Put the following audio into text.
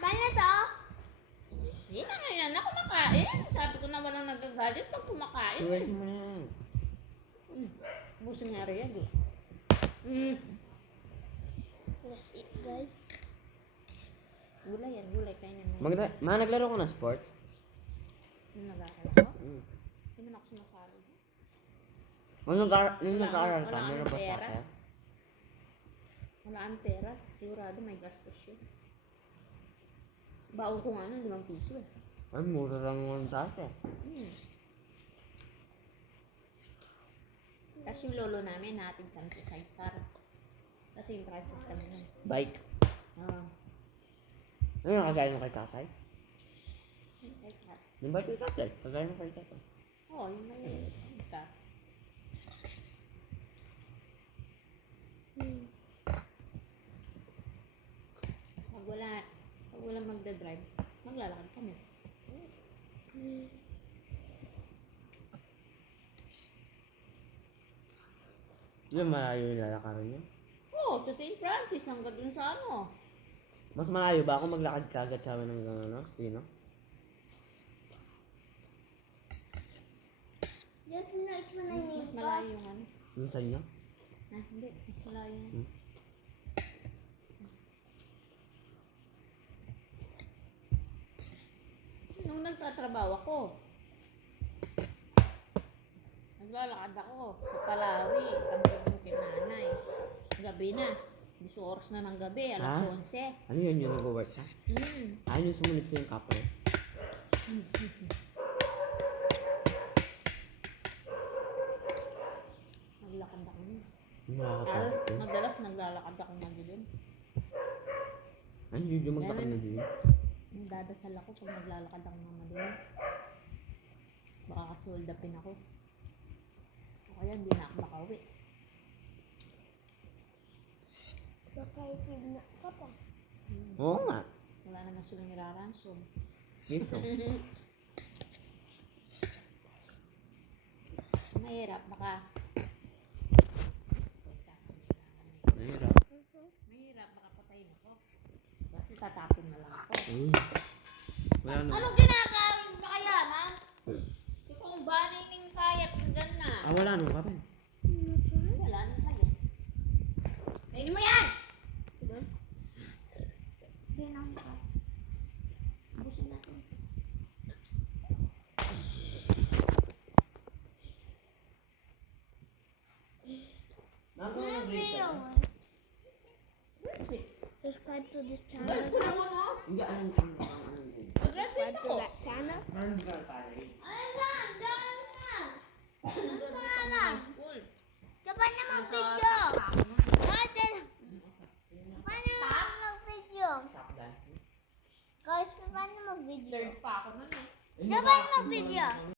Paano to? Hindi na kaya na kumakain. Sabi ko na walang nagagalit pag kumakain. Iwas mo na yan. Busin nga rin yan. Let's eat, guys. Gulay yan, gulay. Kaya naman. Naglaro ko na sports? Yung nag-aaral ko? Hindi man ako sumasali. Nung nag-aaral ka, Wala meron ba kang sa pera? akin? Wala ang pera. Sigurado may gastos yun. Baon ko nga nun, 5 piso eh. Ay, mura lang naman sa akin. Tapos yung lolo namin, natin kami sa sidecar. Tapos yung Francis kami nun. Bike. Ah, Ano yung kagaya ng kay tatay? sidecar. Yung bike kay tatay? Kagaya ng kay tatay. Oo, yung may sidecar. Pag wala magdadrive, maglalakad kami. Yung malayo yung lalakarin niyo? Oo, sa St. Francis, hanggang dun sa ano. Mas malayo ba ako maglakad kagad sa amin ng ano, Tino? Just know it's when I Mas need malayo yung ano. Yung sa inyo? Hindi, mas malayo yung Nung nagtatrabaho ako, naglalakad ako sa Palawi, hanggang yung kinanay. Gabi na. 10 oras na ng gabi, alas 11. Ano yun yung nag-work ka? Ayun yung sumulit sa yung kapre. Naglakad ako nun. Nakakapagod. Madalas naglalakad ako na din. Ano yun yung magtakad na din? Nagdadasal ako pag naglalakad ako ng madilim. Baka kasuldapin ako. O kaya hindi na ako makauwi. Nakaipid na ka pa. Oo nga. Wala naman silang niraransom. Dito. Mahirap, baka... Mahirap. Mahirap, baka patayin ako. Kasi tatapin na lang ako. Wala naman. Anong ginagawin ba kaya, ha? Ikaw kung baning ning kayat dyan na. Wala nung kapre. Wala nang kaya. Kainin mo yan! Diba? Ginang ka. Abusin natin. Subscribe to this channel. Graduate ako, no? Hindi, alam ko ang ano din. Graduate ako. Channel. Meron ka tayo. Ay na! Diyan na! Ano ba na? School. Diba na mag-video? Guys, paano mag-video? Guys, paano mag-video? Third pa ako nun eh. Diba na mag-video?